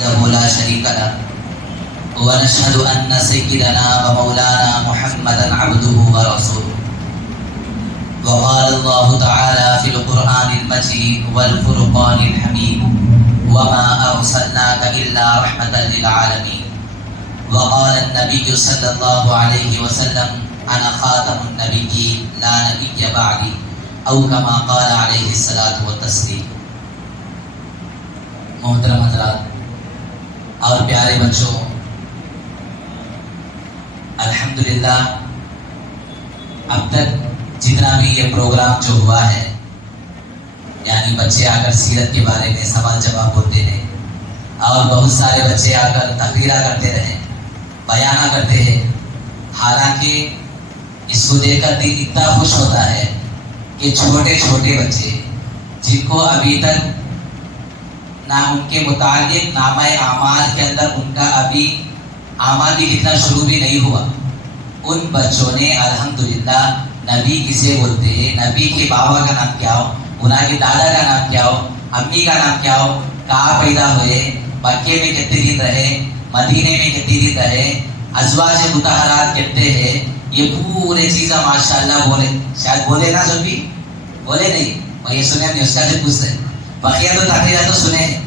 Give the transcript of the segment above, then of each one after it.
وحده لا شريك له ونشهد أن سيدنا ومولانا محمدا عبده ورسوله. وقال الله تعالى في القرآن المجيد والفرقان الحميد وما أرسلناك إلا رحمة للعالمين. وقال النبي صلى الله عليه وسلم أنا خاتم النبيين لا نبي بعدي أو كما قال عليه الصلاة والتسليم. محترم حضرات اور پیارے بچوں، الحمدللہ اب تک جتنا بھی یہ پروگرام جو ہوا ہے، یعنی بچے آ کر سیرت کے بارے میں سوال جواب ہوتے ہیں اور بہت سارے بچے آ کر تقریرہ کرتے رہے، بیانہ کرتے ہیں. حالانکہ اس کو دیکھ کر دل اتنا خوش ہوتا ہے کہ چھوٹے چھوٹے بچے جن کو ابھی تک نہ ان کے متعلق نامہ اعمال کے اندر ان کا ابھی اعمال بھی لکھنا شروع بھی نہیں ہوا، ان بچوں نے الحمدللہ نبی کسے بولتے ہیں، نبی کے بابا کا نام کیا ہو، انہاں کے دادا کا نام کیا ہو، امی کا نام کیا ہو، کہاں پیدا ہوئے، مکے میں کتنے دن رہے، مدینے میں کتنے دن رہے، ازواج مطہرات کتنے ہیں، یہ پورے چیزیں ماشاءاللہ بولے. شاید بولے نا جو بھی بولے نہیں، اور یہ سنے نہیں، اس کا جو پوچھتے ہیں بقیہ تو تقریرہ تو سنے ہیں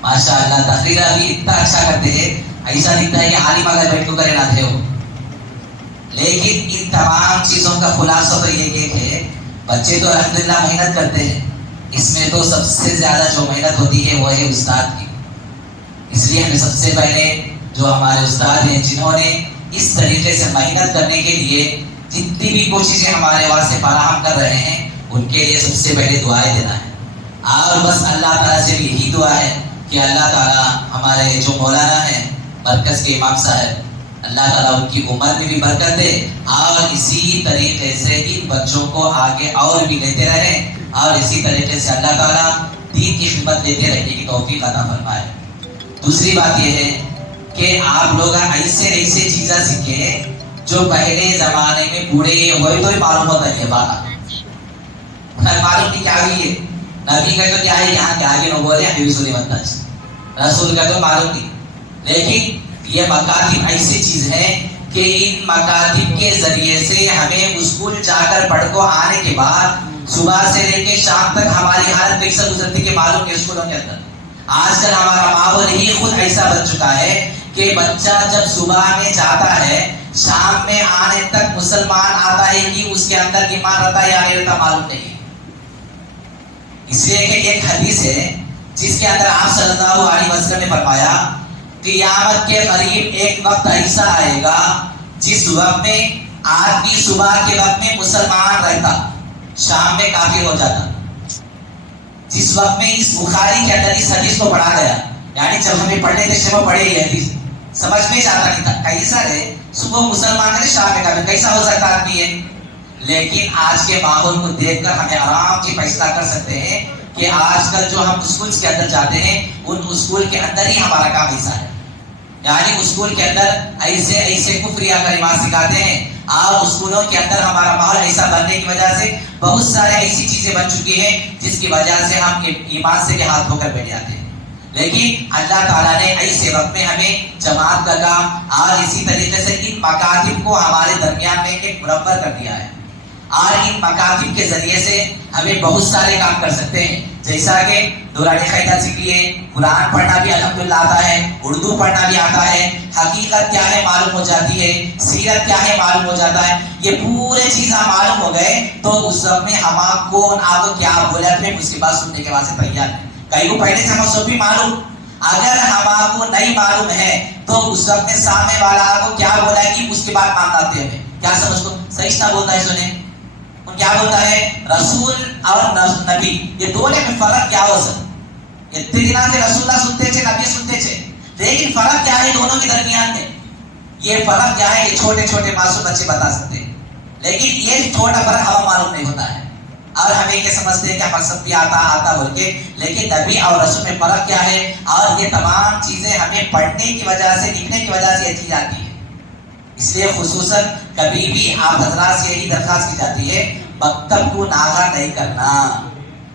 ماشاءاللہ. تقریرہ بھی اتنا اچھا کرتے ہیں، ایسا دکھتا ہے کہ عالم اگر بیٹھ کو کرے نہ تھے ہو. لیکن ان تمام چیزوں کا خلاصہ تو یہ ہے بچے تو الحمدللہ محنت کرتے ہیں، اس میں تو سب سے زیادہ جو محنت ہوتی ہے وہ ہے استاد کی. اس لیے ہمیں سب سے پہلے جو ہمارے استاد ہیں جنہوں نے اس طریقے سے محنت کرنے کے لیے جتنی بھی کوششیں ہمارے واسطے فراہم کر رہے ہیں، ان کے لیے سب سے پہلے دعائیں دینا ہے. اور بس اللہ تعالیٰ سے بھی یہی دعا ہے کہ اللہ تعالیٰ ہمارے جو مولانا ہیں مرکز کے امام صاحب، اللہ تعالیٰ ان کی عمر میں بھی برکت دے اور اسی طریقے سے ان بچوں کو آگے اور بھی لیتے رہیں اور اسی طریقے سے اللہ تعالیٰ دین کی خدمت لیتے رہنے کی توفیق عطا فرمائے. دوسری بات یہ ہے کہ آپ لوگ ایسے چیزیں سیکھیں جو پہلے زمانے میں بوڑھے ہوئے تو ہی معلوم ہوتا ہے. بات معلوم نہیں کیا ہوئی ہے، نبی کا تو کیا ہے یہاں کے آگے نہ بولے حفظ الامت، رسول کا تو معلوم نہیں. لیکن یہ مکاتب ایسی چیز ہے کہ ان مکاتب کے ذریعے سے ہمیں اسکول جا کر پڑھ کو آنے کے بعد صبح سے لے کے شام تک ہماری حالت کیسے گزرتی کہ معلوم ہے. اسکولوں کے اندر آج کل ہمارا ماحول ہی خود ایسا بن چکا ہے کہ بچہ جب صبح میں جاتا ہے شام میں آنے تک مسلمان آتا ہے کہ اس کے اندر ایمان رہتا ہے یا نہیں رہتا معلوم نہیں. اس لیے کہ ایک حدیث ہے جس کے اندر آپ صلی اللہ علیہ وسلم نے فرمایا قیامت کے قریب ایک وقت ایسا آئے گا جس وقت میں آدمی صبح کے وقت میں مسلمان رہتا، شام میں کافر ہو جاتا. جس وقت میں اس بخاری کے اندر اس حدیث کو پڑھا گیا، یعنی جب ہمیں پڑھنے تھے شب پڑھے یہ حدیث سمجھ میں جاتا نہیں تھا کیسا ہے صبح مسلمان ہے شام میں کافر، کیسا ہو سکتا آدمی ہے. لیکن آج کے ماحول کو دیکھ کر ہمیں آرام سے فیصلہ کر سکتے ہیں کہ آج کل جو ہم اسکولز کے اندر جاتے ہیں ان اسکول کے اندر ہی ہمارا کام ایسا ہے. یعنی اسکول کے اندر ایسے کفریہ کلمات سکھاتے ہیں اور اسکولوں کے اندر ہمارا ماحول ایسا بننے کی وجہ سے بہت سارے ایسی چیزیں بن چکی ہیں جس کی وجہ سے ہم ایمان سے ہاتھ دھو کر بیٹھ جاتے ہیں. لیکن اللہ تعالیٰ نے ایسے وقت میں ہمیں جماعت کا کام اور اسی طریقے سے ان مکاتب کو ہمارے درمیان میں ایک مربع کر دیا ہے اور ان مکاتب کے ذریعے سے ہمیں بہت سارے کام کر سکتے ہیں. جیسا کہ دوران قاعدہ سیکھ لیے، قرآن پڑھنا بھی الحمدللہ آتا ہے، اردو پڑھنا بھی آتا ہے، حقیقت کیا ہے معلوم ہو جاتی ہے، سیرت کیا ہے معلوم ہو جاتا ہے. یہ پورے چیزیں معلوم ہو گئے تو اس وقت میں ہم کون آپ کو کیا بولے اپنے اس کی بات سننے کے بعد سے تیار ہے. کئی کو پہلے سے ہم سب بھی معلوم، اگر ہم کو نہیں معلوم ہے تو اس وقت میں سامنے والا آپ کو کیا بولا ہے کہ اس کی بات مان لاتے ہیں. کیا سمجھ کو صحیح نہ بولتا ہے سنیں کیا بولتا ہے رسول اور نبی، یہ دونوں میں فرق کیا ہو سکتا. اتنے دن سے رسول اللہ سنتے تھے، نبی سنتے تھے، لیکن فرق کیا ہے دونوں کے درمیان میں؟ یہ فرق کیا ہے یہ چھوٹے چھوٹے معصوم بچے بتا سکتے ہیں، لیکن یہ چھوٹا فرق ہمیں معلوم نہیں ہوتا ہے اور ہمیں یہ سمجھتے ہیں کہ مقصد بھی آتا بول کے. لیکن نبی اور رسول میں فرق کیا ہے؟ اور یہ تمام چیزیں ہمیں پڑھنے کی وجہ سے لکھنے کی وجہ سے یہ چیز آتی ہے. اس لیے خصوصاً کبھی بھی آپ حضرات سے یہی درخواست کی جاتی ہے مکتب کو ناغہ نہیں کرنا.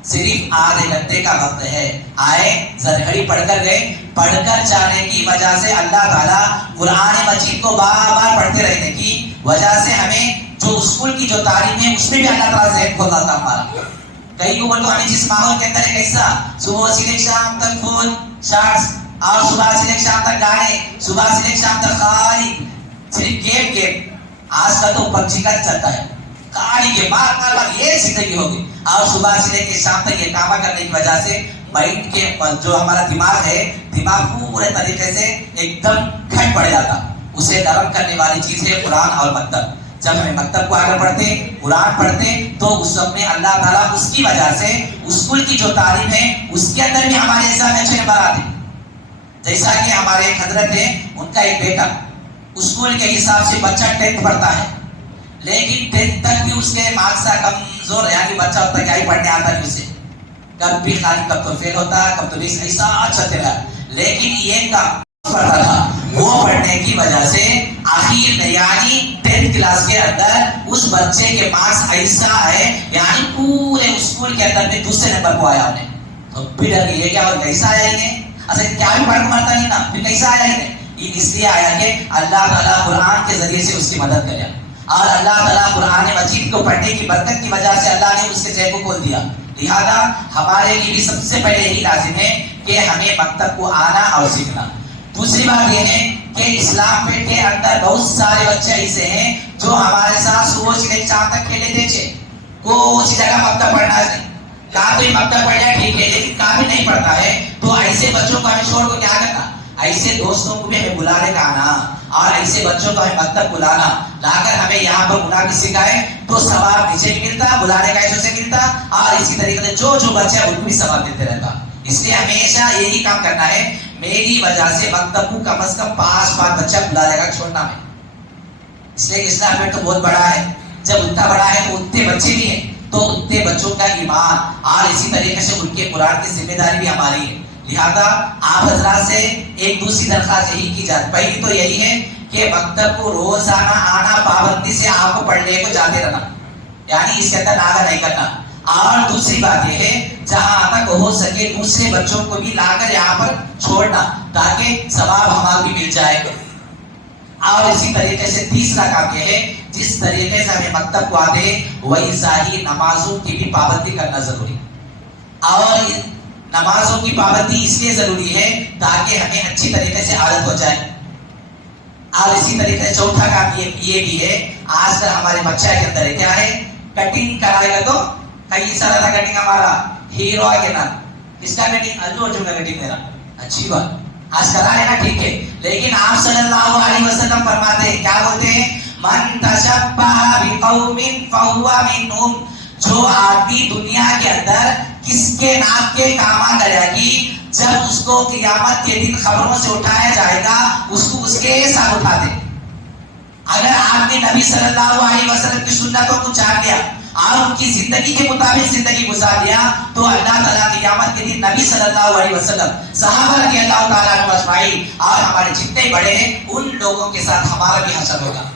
صرف آدھے گھنٹے کا وقت ہے. آئے زرگھڑی پڑھ کر گئے. پڑھ کر جانے کی وجہ سے اللہ تعالیٰ قرآن مجید کو بار بار پڑھتے رہنے کی وجہ سے ہمیں جو اسکول کی جو تعلیم ہے اس میں بھی اللہ تعالیٰ ذہن کھولتا تھا ہمارا. کئی کو بولو ہمیں جس ماحول کے اندر ہے کیسا صبح سے لے شام تک فون شارٹس اور صبح سے لے شام تک گانے صبح سے لے شام تک خالی صرف گیم. آج کا تو پبجی کا چلتا ہے کاڑی کے مار یہ زندگی ہوگی. اور صبح سے لے کے شام تک یہ کام کرنے کی وجہ سے مائنڈ کے جو ہمارا دماغ ہے دماغ پورے طریقے سے ایک دم کھٹ پڑ جاتا. اسے نرم کرنے والی چیز ہے قرآن اور مکتب. جب ہمیں مکتب کو آگے پڑھتے قرآن پڑھتے تو اس وقت میں اللہ تعالیٰ اس کی وجہ سے اسکول کی جو تعلیم ہے اس کے اندر بھی ہمارے ایگزام میں اچھے نمبر آتے. جیسا کہ ہمارے ایک حضرت ہے ان کا ایک بیٹا اسکول کے حساب سے بچہ 10th پڑھتا ہے لیکن 10th تک بھی اس کے مارکس کمزور ہے. یعنی بچہ ہوتا کیا ہی پڑھنے آتا نہیں اسے. کب بھی خالی کب تو فیل ہوتا کب تو نہیں ایسا چلتے رہا. لیکن یہ کام پڑھتا تھا وہ پڑھنے کی وجہ سے آخر میں یعنی 10th کلاس کے اندر اس بچے کے پاس ایسا ہے یعنی پورے اسکول کے اندر میں دوسرے نمبر کو آیا. انہیں تو پھر یہ کیا اور کیسا آیا انہیں اصل کیا بھی پڑھ مرتا نہیں نا پھر کیسا آیا انہیں. یہ اس لیے آیا کہ اللہ تعالیٰ قرآن کے ذریعے سے اس کی مدد کرے اور اللہ تعالیٰ قرآن مجید کو پڑھنے کی برکت کی وجہ سے اللہ نے اس کے ذہن کو کھول دیا. لہذا ہمارے لیے بھی سب سے پہلے یہی لازم ہے کہ ہمیں مکتب کو آنا اور سیکھنا. دوسری بات یہ ہے کہ اسلام پیٹ کے اندر بہت سارے بچے ایسے ہیں جو ہمارے ساتھ صبح سے لے شام تک کھیلے تھے. کوئی جگہ مکتب پڑھنا نہیں کہاں کوئی مکتب پڑھ جائے ٹھیک ہے لیکن کہاں بھی نہیں پڑھتا ہے تو ایسے بچوں کو ہمیں چھوڑ کو کیا کرنا. ایسے دوستوں کو بھی ہمیں بلانے کا آنا اور ایسے بچوں کو ہمیں مکتب بلانا لا کر ہمیں یہاں پر منافع سکھائے تو ثواب نیچے بھی ملتا بلانے کا ایسے سے ملتا اور اسی طریقے سے جو بچے ہیں ان کو بھی ثواب دیتے رہتا. اس لیے ہمیشہ یہی کام کرنا ہے. میری وجہ سے مکتب کو کم از کم 5 بچہ بلانے کا چھوڑنا ہے. اس لیے اسلام پیٹ تو بہت بڑا ہے. جب اتنا بڑا ہے تو اتنے بچے بھی ہیں تو اتنے بچوں کا ایمان اور اسی طریقے سے ان کے قرآن کی ذمہ داری بھی ہماری ہے. لہذا آپ حضرات سے ایک دوسری درخواست یہی کی جاتی. پہلی تو یہی ہے کہ مکتب کو روزانہ آنا پابندی سے آپ کو پڑھنے کو جاتے رہنا یعنی اس کے اندر ناغہ نہیں کرنا. اور دوسری بات یہ ہے جہاں تک ہو سکے دوسرے بچوں کو بھی لا کر یہاں پر چھوڑنا تاکہ ثواب ہمارا بھی مل جائے. اور اسی طریقے سے تیسرا کام یہ ہے جس طریقے سے ہمیں مکتب کو آتے ہیں وہی ظاہری نمازوں کی بھی پابندی کرنا ضروری. اور نمازوں کی پابندی اس لیے ضروری ہے تاکہ ہمیں اچھی طریقے سے عادت ہو جائے. اور اسی طریقے سے چوتھا کام یہ بھی ہے آج کل ہمارے بچہ کے اندر کیا ہے کٹنگ کرائے گا تو کئی سارا تھا کٹنگ ہمارا ہیرو آگے نا کس کا کٹنگ الو ارجن کا کٹنگ میرا اچھی بات آج کرا ہے نا ٹھیک ہے لیکن آپ صلی اللہ علیہ وسلم فرماتے ہیں کیا بولتے ہیں من تشبہ بقوم فہو منہم. جو آدمی دنیا کے اندر کس کے نام کے کام کرے گی جب اس کو قیامت کے دن خبروں سے اٹھایا جائے گا اس کو اس کے ساتھ اٹھا دے. اگر آپ نے نبی صلی اللہ علیہ وسلم کی سنتوں کو جان لیا اور ان کی زندگی کے مطابق زندگی گزار لیا تو اللہ تعالیٰ قیامت کے دن نبی صلی اللہ علیہ وسلم صحابہ رضی اللہ تعالیٰ عنہ اجمعین اور ہمارے جتنے بڑے ہیں ان لوگوں کے ساتھ ہمارا بھی حشر ہوگا.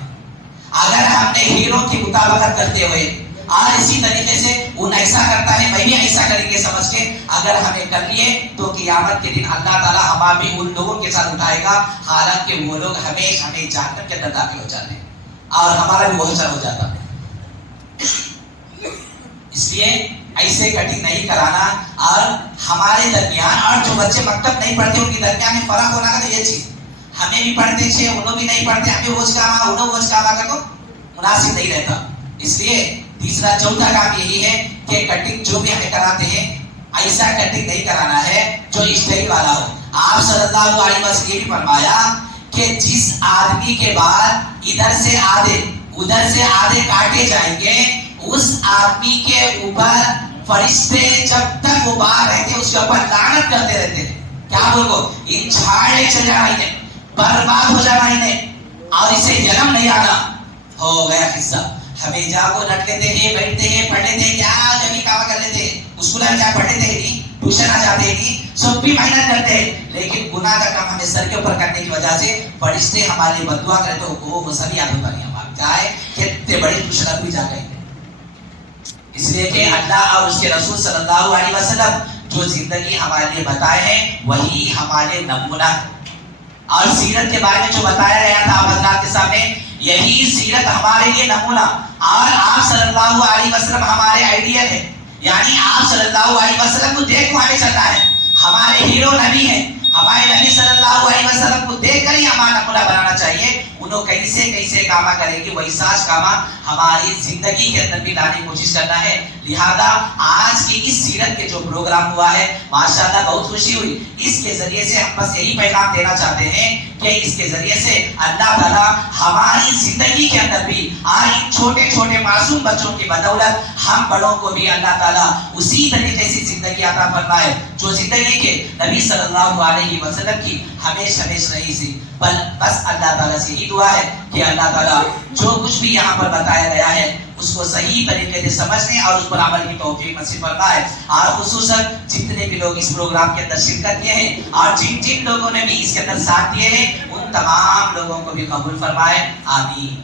اگر ہم نے ہیرو کی مطابقت کرتے ہوئے اور اسی طریقے سے ان ایسا کرتا ہے میں بھی ایسا کریں گے سمجھ کے اگر ہمیں کر لیے تو قیامت کے دن اللہ تعالیٰ ہمارا بھی ان لوگوں کے ساتھ اٹھائے گا حالانکہ وہ لوگ ہمیں جہنم کے اندر داخل ہو جاتے ہیں اور ہمارا بھی وہ حشر ہو جاتا ہے. اس لیے ایسے کٹنگ نہیں کرانا. اور ہمارے درمیان اور جو بچے مکتب نہیں پڑھتے ان کے درمیان میں فرق ہونا کا تو یہ چیز ہمیں بھی پڑھتے تھے انہوں بھی نہیں پڑھتے ہمیں وہ کام انہوں وہ کام کا تو مناسب نہیں رہتا. اس لیے تیسرا چوتھا کام یہی ہے کہ کٹنگ جو بھی ہمیں کراتے ہیں ایسا کٹنگ نہیں کرانا ہے جو اسٹائل والا ہو. آپ صلی اللہ علیہ وسلم نے بھی فرمایا کہ جس آدمی کے بعد ادھر سے آدھے کاٹے جائیں گے اس آدمی کے اوپر فرشتے جب تک وہ باہر رہتے اس کے اوپر لعنت کرتے رہتے ہیں. کیا بولو ان جھاڑے چل جانا انہیں برباد ہو جانا انہیں اور اسے جنم نہیں آنا. ہو گیا قصہ. ہمیں جا کو رکھ لیتے ہیں بیٹھتے ہیں پڑھ لیتے ہیں کیا جبھی کام کر لیتے ہیں اسکول میں جا پڑھ لیتے ہیں نہیں ٹیوشن آ جاتے ہیں نہیں سب بھی محنت کرتے ہیں لیکن گناہ کا کام ہمیں سر کے اوپر کرنے کی وجہ سے فرشتے ہمارے لیے بددعا کرتے ہو وہ سبھی یاد ہوتا نہیں ہمارا جائے کتنے بڑے ٹیوشن بھی جا گئے. اس لیے کہ اللہ اور اس کے رسول صلی اللہ علیہ وسلم جو زندگی ہمارے لیے بتائے ہیں وہی ہمارے نمونہ ہے، اور سیرت کے بارے میں جو بتایا گیا تھا آپ حضرات کے سامنے، یہی سیرت ہمارے لیے نمونہ، اور آپ صلی اللہ علیہ وسلم ہمارے آئیڈیل ہے، یعنی آپ صلی اللہ علیہ وسلم کو دیکھ کو ہمیں چلنا ہے، ہمارے ہیرو نبی ہیں، ہمارے نبی صلی اللہ علیہ وسلم کو دیکھ کر ہی ہمارا نمونہ بنانا چاہیے، انہوں کیسے کاما کریں گے وہی ساز کاما ہماری زندگی کے اندر بھی لانے کی کوشش کرنا ہے۔ لہذا آج کی اس سیرت کے جو پروگرام ہوا ہے ماشاءاللہ بہت خوشی ہوئی، اس کے ذریعے سے ہم بس یہی پیغام دینا چاہتے ہیں کہ اس کے ذریعے سے اللہ تعالیٰ ہماری زندگی کے اندر بھی آج چھوٹے چھوٹے معصوم بچوں کی بدولت ہم بڑوں کو بھی اللہ تعالیٰ اسی طریقے سے زندگی عطا فرمائے جو زندگی کے نبی صلی اللہ علیہ وسلم کی ہمیشہ نہیں سی۔ بس اللہ تعالیٰ سے ہی دعا ہے کہ اللہ تعالیٰ جو کچھ بھی یہاں پر بتایا گیا ہے اس کو صحیح طریقے سے سمجھنے اور اس پر عمل کی توفیق نصیب فرمائے، اور خصوصاً جتنے بھی لوگ اس پروگرام کے اندر شرکت کیے ہیں اور جن لوگوں نے بھی اس کے اندر ساتھ دیے ہیں ان تمام لوگوں کو بھی قبول فرمائے، آمین۔